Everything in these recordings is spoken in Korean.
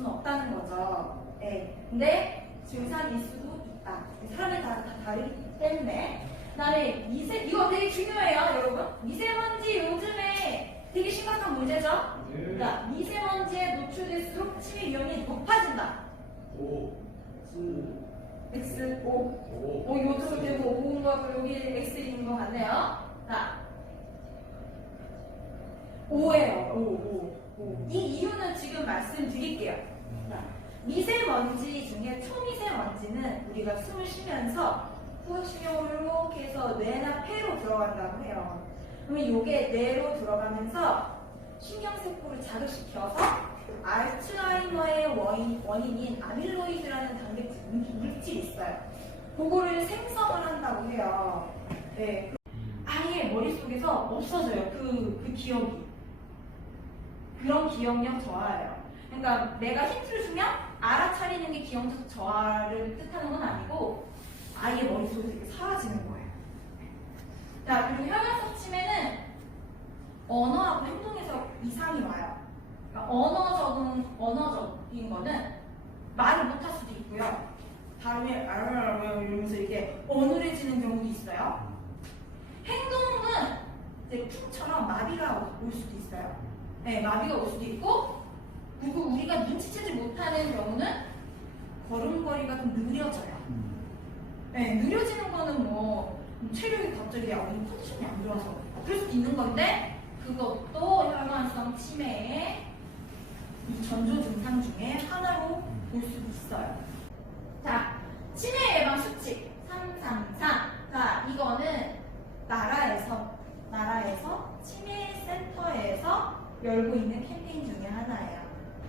수는 없다는 거죠. 예. 근데 증산일 수도 있다. 사람이 다, 다 다르기 때문에. 그다음에 미세 이거 되게 중요해요, 여러분. 미세먼지 요즘에 되게 심각한 문제죠. 네. 자, 미세먼지에 노출될수록 치매 위험이 높아진다. 오. 오. X 5. 오. 어, 요쪽을 대고 5인 거 같고 여기 X인 것 같네요. 자, 5예요. 5, 5, 5. 이 이유는 지금 말씀드릴게요. 자, 미세먼지 중에 초미세먼지는 우리가 숨을 쉬면서 후 쉬면서 이렇게 해서 뇌나 폐로 들어간다고 해요. 그러면 이게 뇌로 들어가면서 신경세포를 자극시켜서 알츠하이머의 원인, 원인인 아밀로이드라는 단백질 물- 물질이 있어요. 그거를 생성을 한다고 해요. 네. 아예 머릿속에서 없어져요. 그, 그 기억이. 그런 기억력 저하예요. 그러니까 내가 힌트를 주면 알아차리는 게 기억력 저하를 뜻하는 건 아니고 아예 머릿속에서 이렇게 사라지는 거예요. 자, 그리고 혈관성 치매는 언어하고 행동에서 이상이 와요. 그러니까 언어적인, 언어적인 거는 말을 못 할 수도 있고요. 발음이 아르르 이러면서 이게 어눌해지는 경우도 있어요. 행동은 이제 풍처럼 마비가 올 수도 있어요. 네, 마비가 올 수도 있고, 그리고 우리가 눈치채지 못하는 경우는 걸음걸이가 좀 느려져요. 네, 느려지는 거는 뭐 체력이 갑자기 안 오고 컨디션이 안 좋아서 그럴 수도 있는 건데 그것도 혈관성 치매의 이 전조 증상 중에 하나로 볼 수도 있어요. 자, 치매 예방 수칙 333. 자, 이거는 나라에서 나라에서 치매 센터에서 열고 있는 캠페인 중에 하나예요.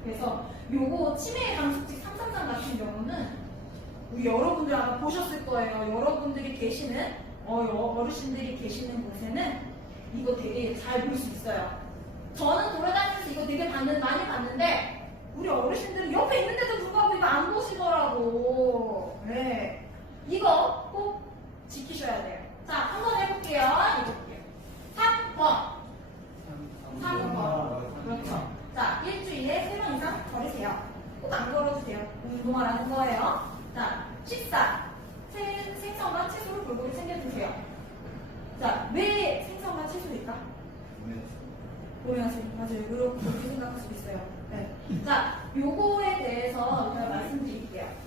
그래서 요거 치매 수칙 333 같은 경우는 우리 여러분들 아마 보셨을 거예요. 여러분들이 계시는 어, 어르신들이 계시는 곳에는 이거 되게 잘 볼 수 있어요. 저는 돌아다니면서 이거 되게 봤는, 많이 봤는데 우리 어르신들은 옆에 있는데도 불구하고 이거 안 보시더라고. 네. 이거 꼭 지키셔야 돼요. 자, 한번 해볼게요. 해볼게요. 3번. 3번. 그렇죠. 자, 일주일에 3번 이상 걸으세요. 꼭 안 걸어도 운동하라는 거예요. 자, 식사. 생- 생선과 채소를 골고루 챙겨주세요. 자, 왜 생선과 채소일까? 오해하세요. 맞아요. 그렇게 생각할 수 있어요. 네. 자, 요거에 대해서 제가 말씀드릴게요.